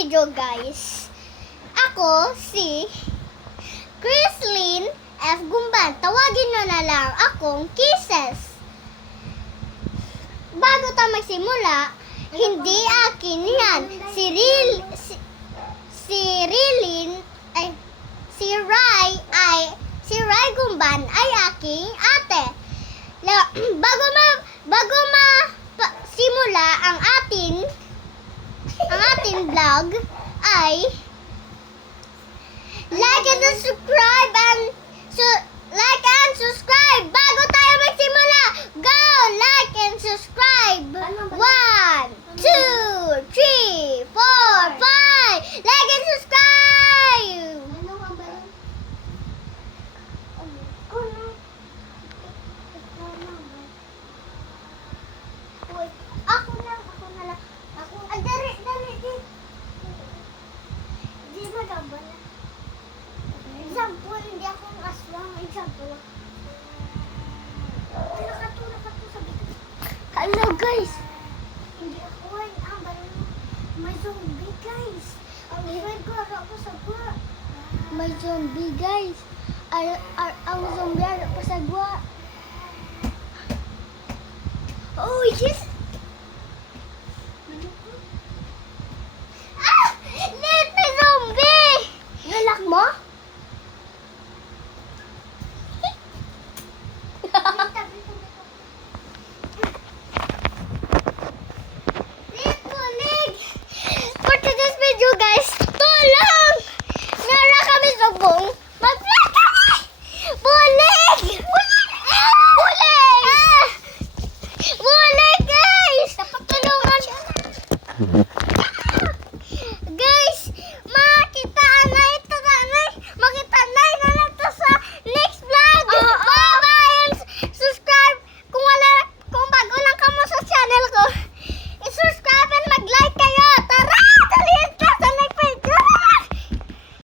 video guys. Ako si Chrislyn F. Gumban. Tawagin nyo na lang akong Kisses. Bago tayo magsimula, hindi akin yan. Si Rai Gumban ay aking ate. Bago simula ang ating vlog ay like and subscribe bago tayo magsimula. Go! Like and subscribe. 1, 2, 3, 4, 5. Like and subscribe. Ako na lang. Dali. Di magabal. Example, hindi ako ang aswang. Example. Nakatu sabi ko. Hello guys! Hindi ako ay may zombie guys. Ang friend ko ako sa gwa. May zombie guys. Ang zombie ako sa gwa. Oh yes!